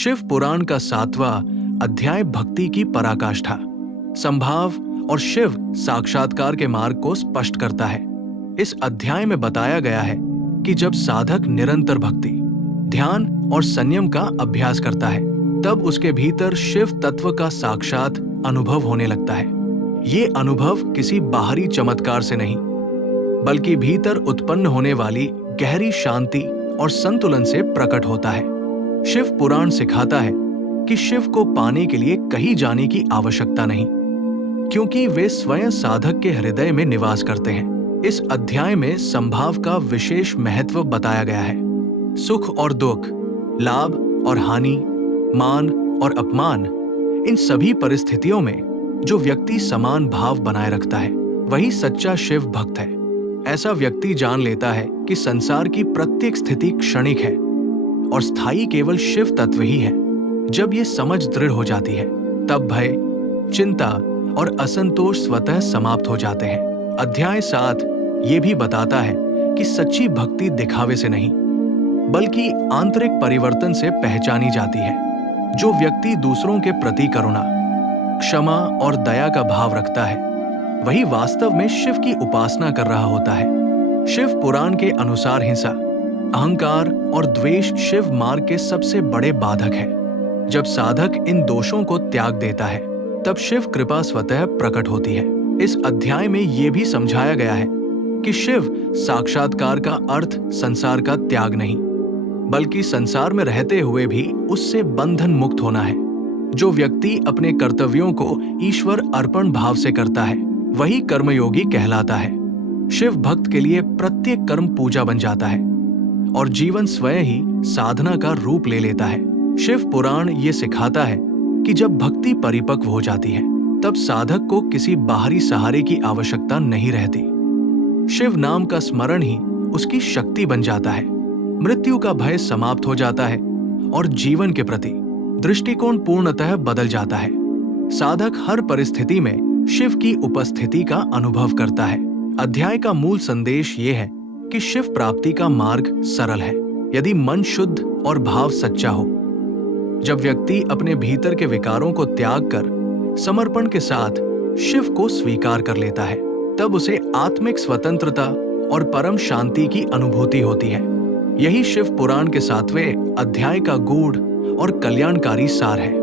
शिव पुराण का 7वां अध्याय भक्ति की पराकाष्ठा, संभाव और शिव साक्षात्कार के मार्ग को स्पष्ट करता है। इस अध्याय में बताया गया है कि जब साधक निरंतर भक्ति, ध्यान और संयम का अभ्यास करता है, तब उसके भीतर शिव तत्व का साक्षात अनुभव होने लगता है। ये अनुभव किसी बाहरी चमत्कार से नहीं, बल्कि भीतर उत्पन्न होने वाली गहरी शांति और संतुलन से प्रकट होता है। शिव पुराण सिखाता है कि शिव को पाने के लिए कहीं जाने की आवश्यकता नहीं, क्योंकि वे स्वयं साधक के हृदय में निवास करते हैं। इस अध्याय में संभाव का विशेष महत्व बताया गया है। सुख और दुख, लाभ और हानि, मान और अपमान, इन सभी परिस्थितियों में जो व्यक्ति समान भाव बनाए रखता है, वही सच्चा शिव भक्त है। ऐसा व्यक्ति जान लेता है कि संसार की प्रत्येक स्थिति क्षणिक है और स्थायी केवल शिव तत्व ही है। जब ये समझ दृढ़ हो जाती है, तब भय, चिंता और असंतोष स्वतः समाप्त हो जाते हैं। अध्याय 7 ये भी बताता है कि सच्ची भक्ति दिखावे से नहीं, बल्कि आंतरिक परिवर्तन से पहचानी जाती है। जो व्यक्ति दूसरों के प्रति करुणा, क्षमा और दया का भाव रखता है, वही वास्तव में शिव की उपासना कर रहा होता है। शिव पुराण के अनुसार हिंसा, अहंकार और द्वेष शिव मार्ग के सबसे बड़े बाधक है। जब साधक इन दोषों को त्याग देता है, तब शिव कृपा स्वतः प्रकट होती है। इस अध्याय में ये भी समझाया गया है कि शिव साक्षात्कार का अर्थ संसार का त्याग नहीं, बल्कि संसार में रहते हुए भी उससे बंधन मुक्त होना है। जो व्यक्ति अपने कर्तव्यों को ईश्वर अर्पण भाव से करता है, वही कर्मयोगी कहलाता है। शिव भक्त के लिए प्रत्येक कर्म पूजा बन जाता है और जीवन स्वयं ही साधना का रूप ले लेता है। शिव पुराण ये सिखाता है कि जब भक्ति परिपक्व हो जाती है, तब साधक को किसी बाहरी सहारे की आवश्यकता नहीं रहती। शिव नाम का स्मरण ही उसकी शक्ति बन जाता है। मृत्यु का भय समाप्त हो जाता है और जीवन के प्रति दृष्टिकोण पूर्णतः बदल जाता है। साधक हर परिस्थिति में शिव की उपस्थिति का अनुभव करता है। अध्याय का मूल संदेश ये है कि शिव प्राप्ति का मार्ग सरल है, यदि मन शुद्ध और भाव सच्चा हो। जब व्यक्ति अपने भीतर के विकारों को त्याग कर समर्पण के साथ शिव को स्वीकार कर लेता है, तब उसे आत्मिक स्वतंत्रता और परम शांति की अनुभूति होती है। यही शिव पुराण के 7वें अध्याय का गूढ़ और कल्याणकारी सार है।